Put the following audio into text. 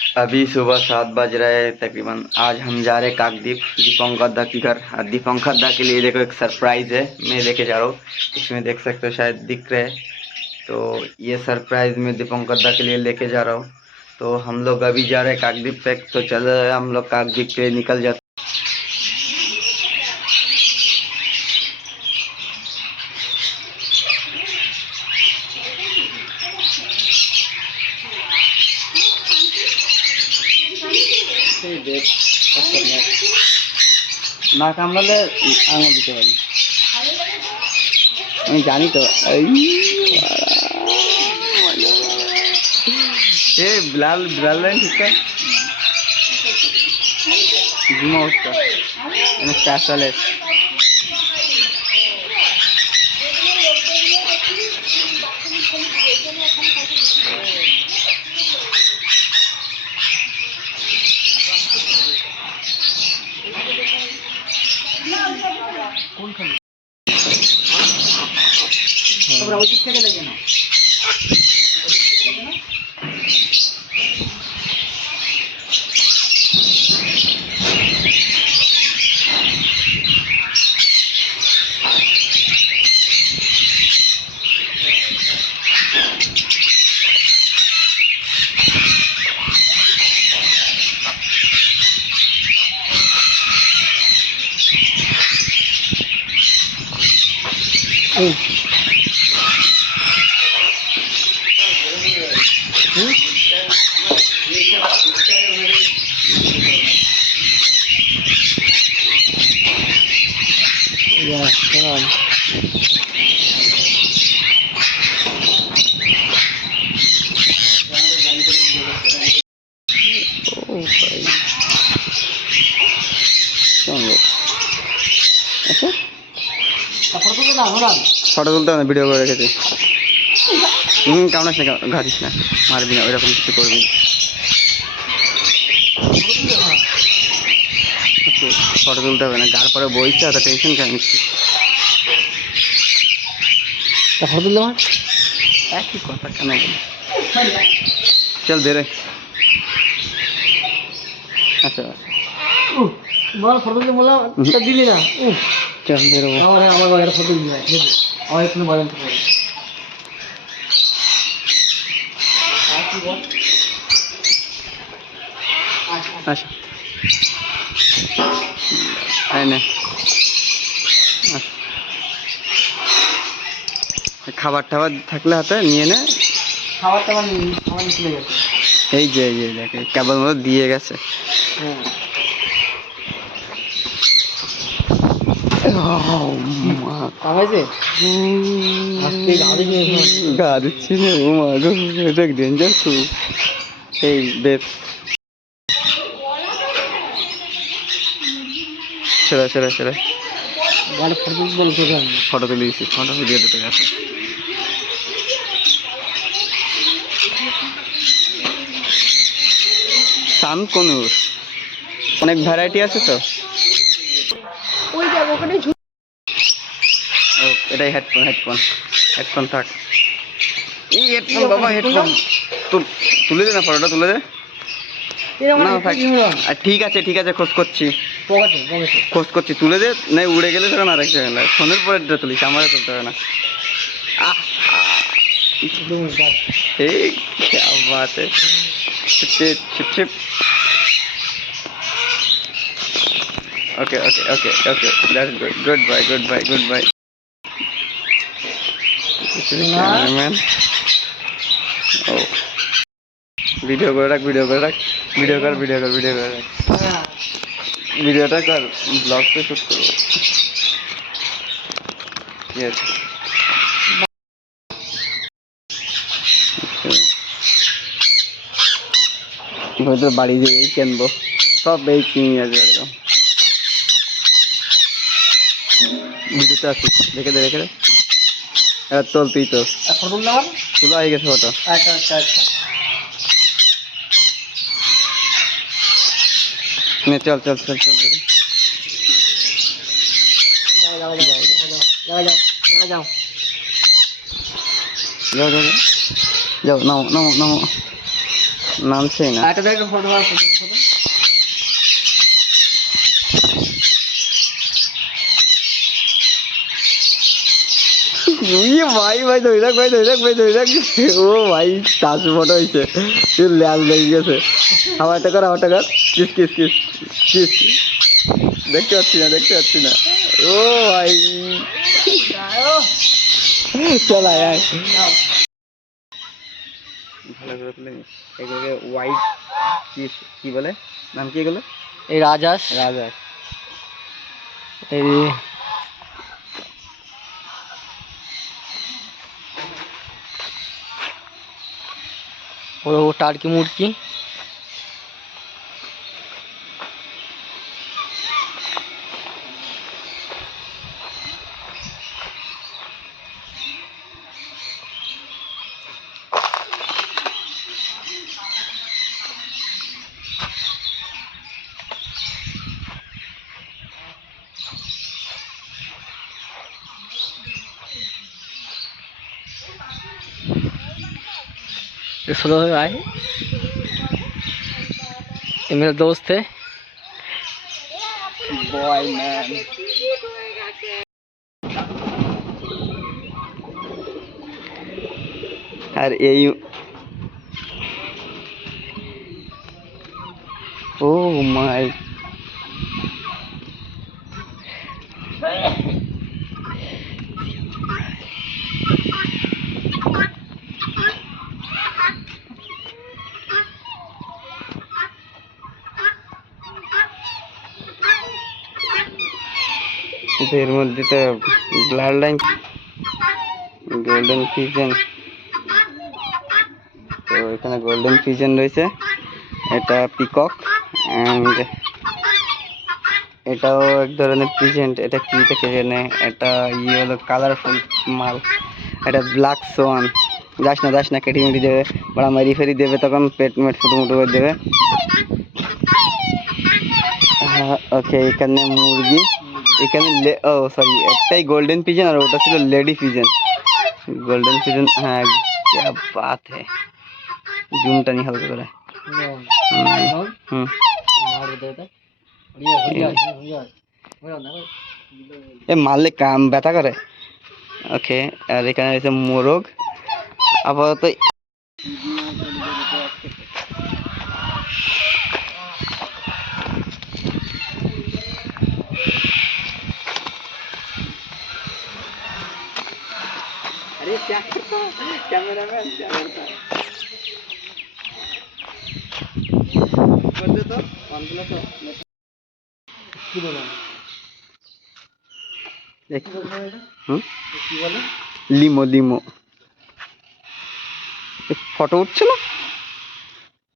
अभी सुबह 7 बज रहे हैं तकरीबन। आज हम जा रहे हैं काकद्वीप दीपंकर दा की घर। दीपंकर दा के लिए देखो एक सरप्राइज है, मैं लेके जा रहा हूँ। इसमें देख सकते हो, शायद दिख रहे हैं। तो ये सरप्राइज मैं दीपंकर दा के लिए लेके जा रहा हूँ। तो हम लोग अभी जा रहे हैं काकद्वीप तक। तो चलो हम लोग काकद्वीप पे निकल जाते না কামড়ালে আঙুল দিতে পারি, আমি জানি তো। এ বিড়াল বিড়াল লাইন ঠিকঠাক জুম আউটটা মানে ক্যাসালে কোনখানে তোমরা ওই দিক থেকে লাগে না। ফটো তুলতে হবে, ভিডিও করে রেখেছি। কামড়াস না, ঘাটিস না, মারবি না, ওইরকম কিছু করবি। ফটো তুলতে হবে না, যার পরে বইছে অত টেনশন কেন নিচ্ছি। ফটো তুলতে আমার একই কথা কেন, চল বেরোয়। আচ্ছা ফটো তুলতে বললাম দিলি না, চল বেরোবো। আমার ফটো দিলি আমার এখানে বাজান থেকে আচ্ছা খাবার টাবার থাকলে হাতে নিয়ে নে। খাবার টাবার চলে গেছে, এই যে দেখে কেবল মতো দিয়ে গেছে। গা দিচ্ছি না, ও মা গো, এটা ডেঞ্জার তো। এই বেশ সেরা ফটো তুলে দিচ্ছি, ফটো দিয়ে দুটো গেছে। সানকনুর অনেক ভ্যারাইটি আছে তো। এটাই হেডফোন থাক। এই হেডফোন বাবা, হেডফোন তুলে দে না, ফটোটা তুলে দে না। ঠিক আছে খোঁজ করছি, তুলে দে না। উড়ে গেলে তখন আরেক জায়গায় ফোনের পরে তুলিস, আমারও তুলতে হবে না। क्या बात है। Okay that's good. Goodbye. मैन ओ वीडियो कर रख वीडियोটা कर, ब्लॉग पे शूट करो। यस হয়তো বাড়ি যেয়েই কিনবো, সব এই কিনে আসবে একদম। ভিডিওতে আসি, দেখে দে তোল, তুই তো তুলো হয়ে গেছে ফটো। আচ্ছা নে, চল যাও নামো। নামছেই না। একটা দেখো ফটো ভাই ভাই ধৈরাক ভাই ধৈরাক ভাই ধৈরাক। ও ভাই তাস ফটো হয়েছে, ল্যাজ লেগে গেছে। আমার একটা কর, আমার টাকা কিস কিস কিস কিস। দেখতে পাচ্ছি না, দেখতে পাচ্ছি না। ও ভাই চল আয় আয়। ভালো করে তুলে নিস এগুলোকে। হোয়াইট কি বলে, নাম কি এগুলো? এই রাজহাঁস। রাজহাঁস। এই ও টার্কি মুরগি। स्लो आए, ये मेरा दोस्त है। বয় ম্যান। আর এই ও মাই, এর মধ্যে তো ব্লাড লাইন, গোল্ডেন পিজন। তো এখানে গোল্ডেন পিজন রয়েছে, এটা পিকক, অ্যান্ড এটাও এক ধরনের পিজেন্ট। এটা কি থেকে জানে, এটা ইয়ে হলো কালারফুল মাল। এটা ব্ল্যাক সোয়ান। যাস না কেটে মেটে দেবে, বড় মারি ফেরি দেবে, তখন পেট মেট ফুটো মুটো করে দেবে। হ্যাঁ ওকে, এখানে মুরগি, এখানে ও সরি, একটাই গোল্ডেন পিজন আর ওটা ছিল লেডি পিজন। গোল্ডেন পিজন, হ্যাঁ क्या बात है। জুমটা নি হালকা করে। হুম এ মারলে কাম ব্যথা করে। ওকে, আর এখানে রয়েছে মোরগ। আপাতত अरे क्या कैमरामैन क्या करता है, कर दे तो ऑन कर तो কি বলে দেখ। কি বলে লিমো লিমো, ফটো উঠছে না।